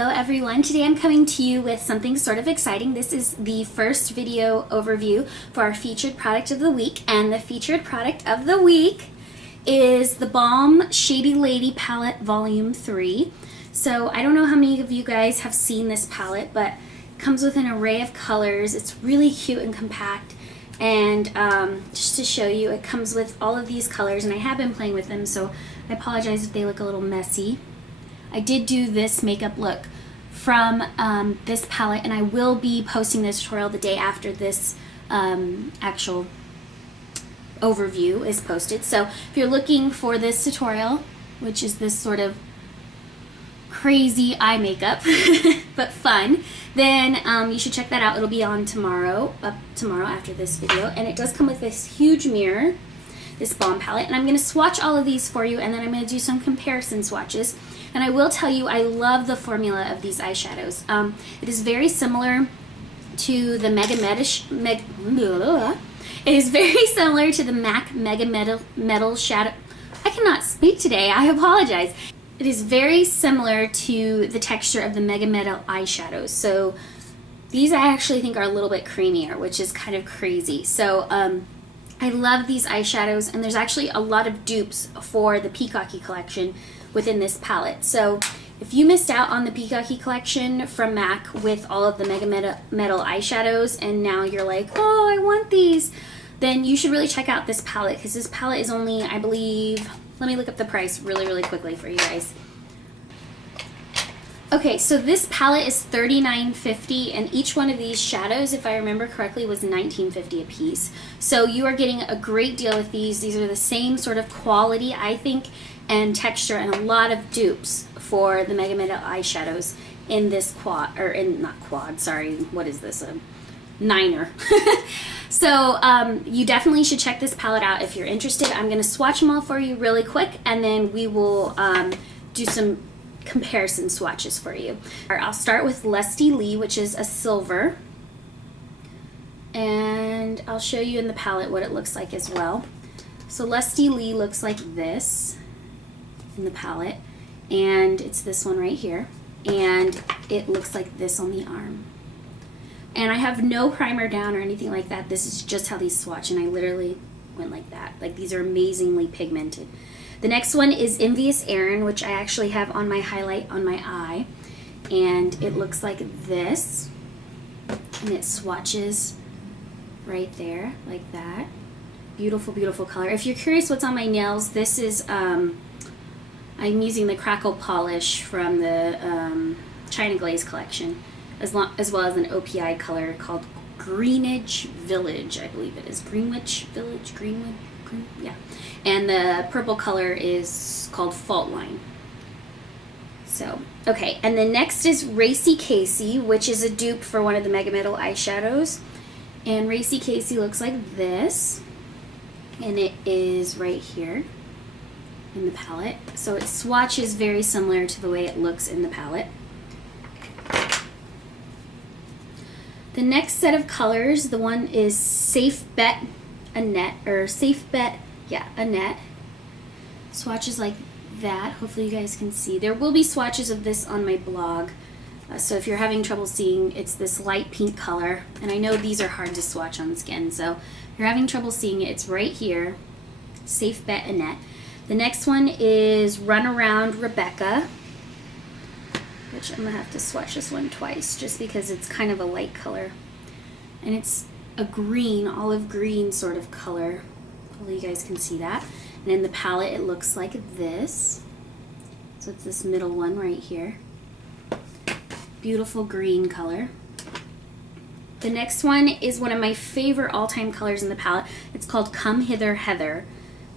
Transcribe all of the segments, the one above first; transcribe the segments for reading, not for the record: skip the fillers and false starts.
Hello everyone, today I'm coming to you with something sort of exciting. This is the first video overview for our featured product of the week, and the featured product of the week is the Balm Shady Lady Palette Volume 3. So I don't know how many of you guys have seen this palette, but it comes with an array of colors. It's really cute and compact, and just to show you, it comes with all of these colors, and I have been playing with them, so I apologize if they look a little messy. I did do this makeup look from this palette, and I will be posting this tutorial the day after this actual overview is posted. So if you're looking for this tutorial, which is this sort of crazy eye makeup but fun, then you should check that out. It'll be on tomorrow after this video, and it does come with this huge mirror, this Balm palette, and I'm going to swatch all of these for you, and then I'm going to do some comparison swatches. And I will tell you, I love the formula of these eyeshadows. It is very similar to the It is very similar to the MAC Mega Metal Shadow. I cannot speak today. I apologize. It is very similar to the texture of the Mega Metal eyeshadows. So these I actually think are a little bit creamier, which is kind of crazy. So I love these eyeshadows, and there's actually a lot of dupes for the Peacocky collection within this palette. So if you missed out on the Peacocky collection from MAC with all of the Mega Metal eyeshadows, and now you're like, oh, I want these, then you should really check out this palette, because this palette is only, I believe, let me look up the price really quickly for you guys. Okay, so this palette is $39.50, and each one of these shadows, if I remember correctly, was $19.50 a piece. So you are getting a great deal with these. These are the same sort of quality, I think, and texture, and a lot of dupes for the Mega Metal eyeshadows in this what is this, a niner. So you definitely should check this palette out if you're interested. I'm going to swatch them all for you really quick, and then we will do some comparison swatches for you. I'll start with Lusty Lee, which is a silver, and I'll show you in the palette what it looks like as well. So Lusty Lee looks like this in the palette, and it's this one right here, and it looks like this on the arm. And I have no primer down or anything like that. This is just how these swatch, and I literally went like that. Like, these are amazingly pigmented. The next one is Envious Erin, which I actually have on my highlight on my eye, and it looks like this, and it swatches right there like that. Beautiful, beautiful color. If you're curious what's on my nails, this is I'm using the Crackle Polish from the China Glaze collection, as well as an OPI color called Greenwich Village, I believe it is. Greenwich Village, yeah. And the purple color is called Fault Line. So, okay, and then next is Racy Casey, which is a dupe for one of the Mega Metal eyeshadows. And Racy Casey looks like this, and it is right here in the palette. So it swatches very similar to the way it looks in the palette. The next set of colors, the one is Safe Bet Annette, Annette. Swatches like that. Hopefully you guys can see. There will be swatches of this on my blog. So if you're having trouble seeing, it's this light pink color. And I know these are hard to swatch on skin, so if you're having trouble seeing it, it's right here. Safe Bet Annette. The next one is Run Around Rebecca, which I'm going to have to swatch this one twice just because it's kind of a light color. And it's a green, olive green sort of color. Hopefully you guys can see that. And in the palette it looks like this. So it's this middle one right here. Beautiful green color. The next one is one of my favorite all-time colors in the palette. It's called Come Hither Heather.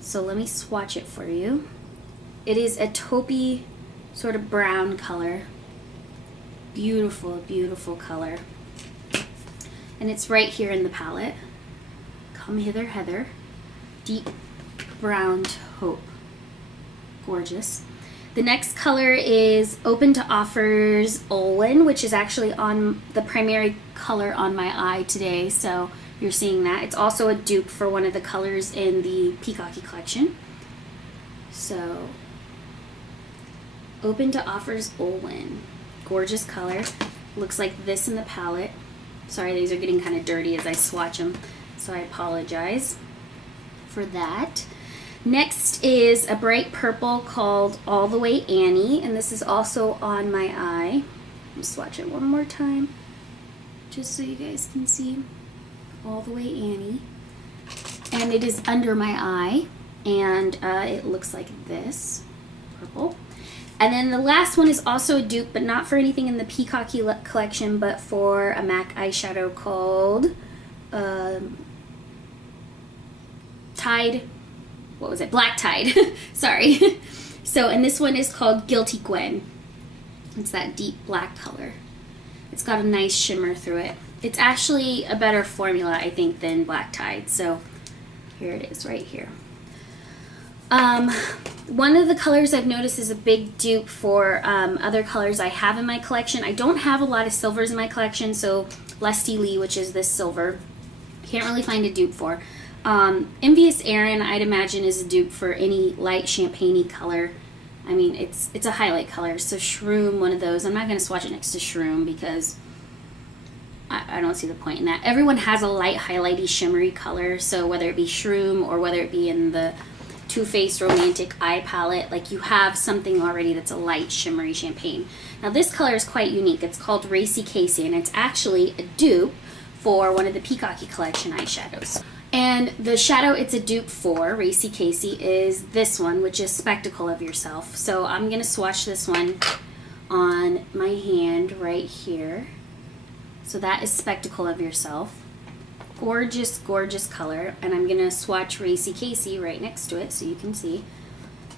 So let me swatch it for you. It is a taupey sort of brown color. Beautiful, beautiful color. And it's right here in the palette. Come Hither Heather. Deep brown taupe. Gorgeous. The next color is Open to Offers Olin, which is actually on the primary color on my eye today, so you're seeing that. It's also a dupe for one of the colors in the Peacocky collection. So, Open to Offers Olin. Gorgeous color. Looks like this in the palette. Sorry, these are getting kind of dirty as I swatch them, so I apologize for that. Next is a bright purple called All the Way Annie, and this is also on my eye. I'll swatch it one more time, just so you guys can see. All the Way Annie. And it is under my eye, and it looks like this, purple. And then the last one is also a dupe, but not for anything in the Peacocky collection, but for a MAC eyeshadow called Tide. What was it? Black Tide. Sorry. So, and this one is called Guilty Gwen. It's that deep black color. It's got a nice shimmer through it. It's actually a better formula, I think, than Black Tide. So here it is right here. One of the colors I've noticed is a big dupe for other colors I have in my collection. I don't have a lot of silvers in my collection, so Lusty Lee, which is this silver, can't really find a dupe for. Envious Erin, I'd imagine, is a dupe for any light champagne-y color. I mean, it's a highlight color, so Shroom, one of those. I'm not going to swatch it next to Shroom because I don't see the point in that. Everyone has a light, highlighty, shimmery color, so whether it be Shroom or whether it be in the Too Faced Romantic Eye Palette, like you have something already that's a light, shimmery champagne. Now this color is quite unique. It's called Racy Casey, and it's actually a dupe for one of the Peacocky Collection eyeshadows. And the shadow it's a dupe for, Racy Casey, is this one, which is Spectacle of Yourself. So I'm going to swatch this one on my hand right here. So that is Spectacle of Yourself. Gorgeous, gorgeous color. And I'm going to swatch Racy Casey right next to it so you can see.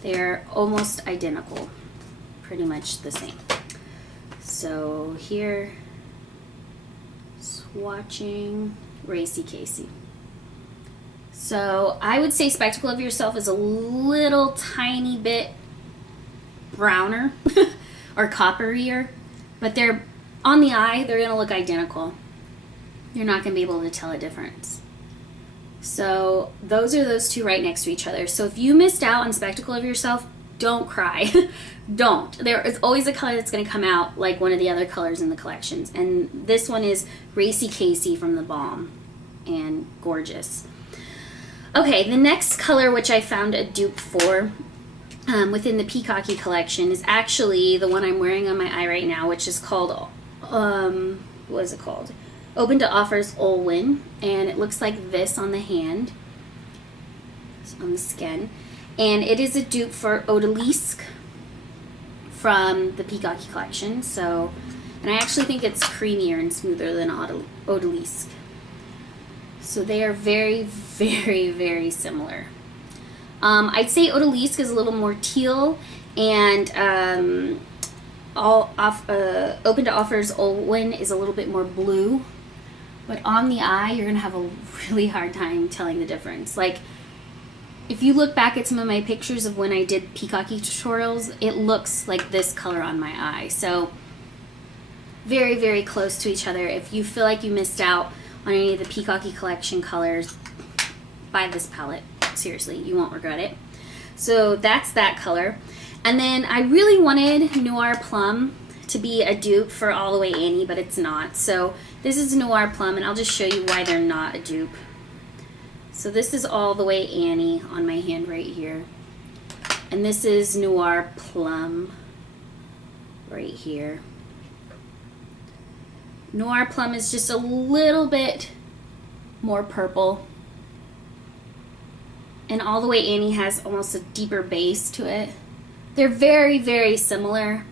They're almost identical. Pretty much the same. So here, swatching Racy Casey. So I would say Spectacle of Yourself is a little tiny bit browner or copperier, but they're on the eye, they're going to look identical. You're not going to be able to tell a difference. So those are those two right next to each other. So if you missed out on Spectacle of Yourself, don't cry. Don't. There is always a color that's going to come out like one of the other colors in the collections. And this one is Racy Casey from the Balm. And gorgeous. Okay, the next color which I found a dupe for within the Peacocky collection is actually the one I'm wearing on my eye right now, which is called, what is it called? Open to Offers Olwen, and it looks like this on the hand, on the skin. And it is a dupe for Odalisque from the Peacocky collection. So, and I actually think it's creamier and smoother than Odalisque. So they are very, very, very similar. I'd say Odalisque is a little more teal, and Open to Offers Olwen is a little bit more blue. But on the eye, you're going to have a really hard time telling the difference. Like, if you look back at some of my pictures of when I did Peacocky tutorials, it looks like this color on my eye. So, very, very close to each other. If you feel like you missed out on any of the Peacocky collection colors, buy this palette. Seriously, you won't regret it. So that's that color. And then I really wanted Noir Plum to be a dupe for All the Way Annie, but it's not. So this is Noir Plum, and I'll just show you why they're not a dupe. So this is All the Way Annie on my hand right here. And this is Noir Plum right here. Noir Plum is just a little bit more purple. And All the Way Annie has almost a deeper base to it. They're very, very similar.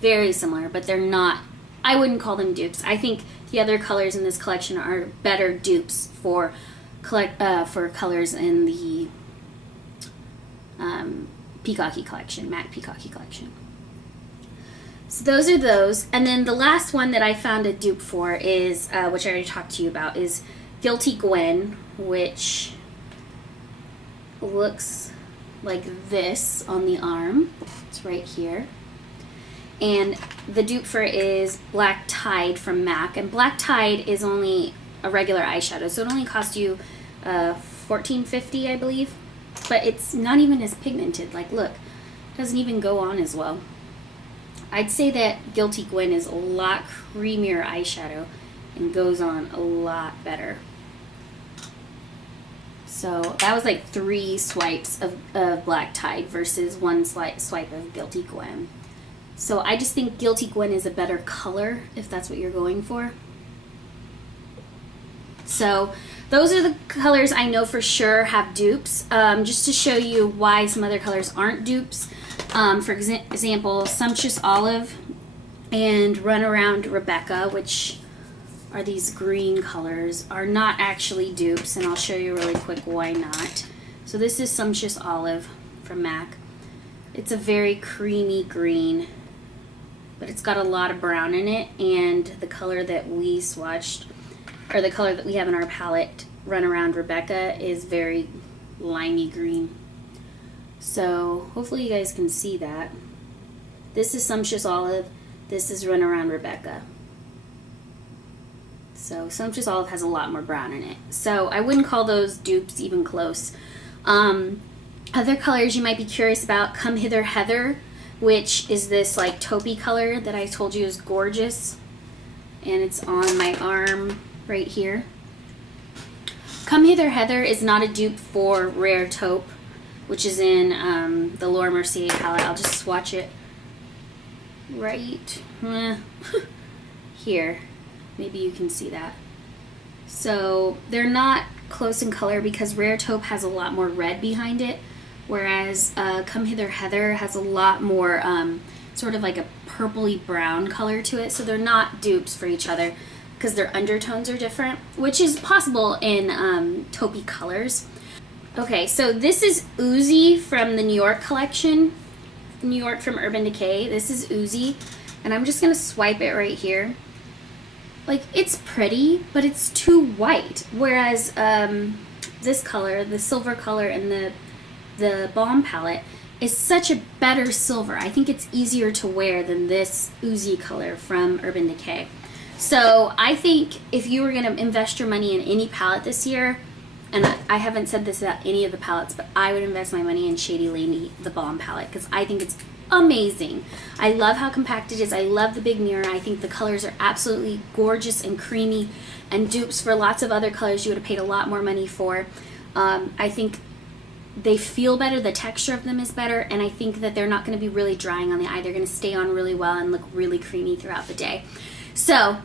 Very similar, but they're not, I wouldn't call them dupes. I think the other colors in this collection are better dupes for colors in the Peacocky collection, MAC Peacocky collection. So those are those. And then the last one that I found a dupe for is, which I already talked to you about, is Guilty Gwen, which looks like this on the arm. It's right here. And the dupe for it is Black Tide from MAC. And Black Tide is only a regular eyeshadow, so it only cost you $14.50, I believe. But it's not even as pigmented. Like, look, it doesn't even go on as well. I'd say that Guilty Gwen is a lot creamier eyeshadow and goes on a lot better. So that was like 3 swipes of Black Tide versus 1 swipe of Guilty Gwen. So I just think Guilty Gwen is a better color if that's what you're going for. So those are the colors I know for sure have dupes. Just to show you why some other colors aren't dupes. For example, Sumptuous Olive and Runaround Rebecca, which are these green colors, are not actually dupes, and I'll show you really quick why not. So this is Sumptuous Olive from MAC. It's a very creamy green, but it's got a lot of brown in it, and the color that we swatched, or the color that we have in our palette, Runaround Rebecca, is very limey green. So hopefully you guys can see that. This is Sumptuous Olive, this is Runaround Rebecca. So Sumptuous Olive has a lot more brown in it. So I wouldn't call those dupes even close. Other colors you might be curious about, Come Hither Heather, which is this like taupey color that I told you is gorgeous. And it's on my arm right here. Come Hither Heather is not a dupe for Rare Taupe, which is in the Laura Mercier palette. I'll just swatch it right here. Maybe you can see that. So they're not close in color because Rare Taupe has a lot more red behind it, whereas Come Hither Heather has a lot more sort of like a purpley brown color to it. So they're not dupes for each other because their undertones are different, which is possible in taupey colors. Okay, so this is Oozy from the New York collection, New York from Urban Decay. This is Oozy, and I'm just gonna swipe it right here. Like, it's pretty, but it's too white, whereas this color, the silver color in the Balm palette, is such a better silver. I think it's easier to wear than this Oozy color from Urban Decay. So I think if you were going to invest your money in any palette this year, and I haven't said this about any of the palettes, but I would invest my money in Shady Lady, the Balm palette, because I think it's amazing. I love how compact it is. I love the big mirror. I think the colors are absolutely gorgeous and creamy, and dupes for lots of other colors you would have paid a lot more money for. I think they feel better, the texture of them is better, and I think that they're not going to be really drying on the eye. They're going to stay on really well and look really creamy throughout the day. So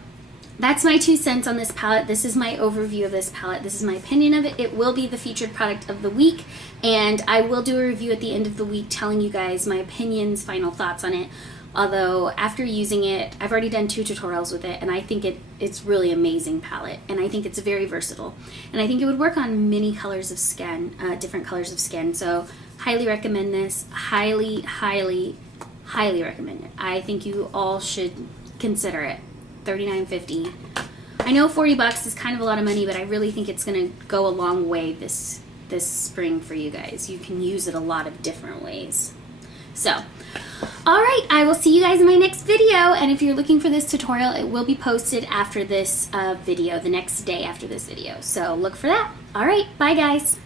that's my 2 cents on this palette. This is my overview of this palette. This is my opinion of it. It will be the featured product of the week, and I will do a review at the end of the week telling you guys my opinions, final thoughts on it. Although after using it, I've already done 2 tutorials with it, and I think it's really amazing palette, and I think it's very versatile, and I think it would work on many colors of skin, different colors of skin. So highly recommend this. Highly, highly, highly recommend it. I think you all should consider it. $39.50. I know $40 is kind of a lot of money, but I really think it's going to go a long way this spring for you guys. You can use it a lot of different ways. So, alright, I will see you guys in my next video, and if you're looking for this tutorial, it will be posted after this video, the next day after this video. So look for that. Alright, bye guys.